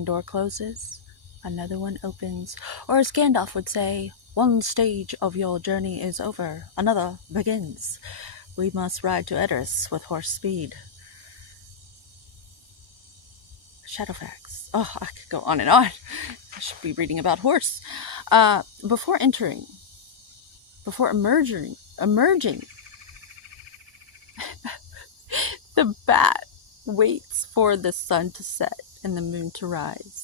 One door closes, another one opens. Or as Gandalf would say, one stage of your journey is over, another begins. We must ride to Edders with horse speed. Shadowfax. Oh, I could go on and on. I should be reading about horse. Before emerging, the bat waits for the sun to set and the moon to rise.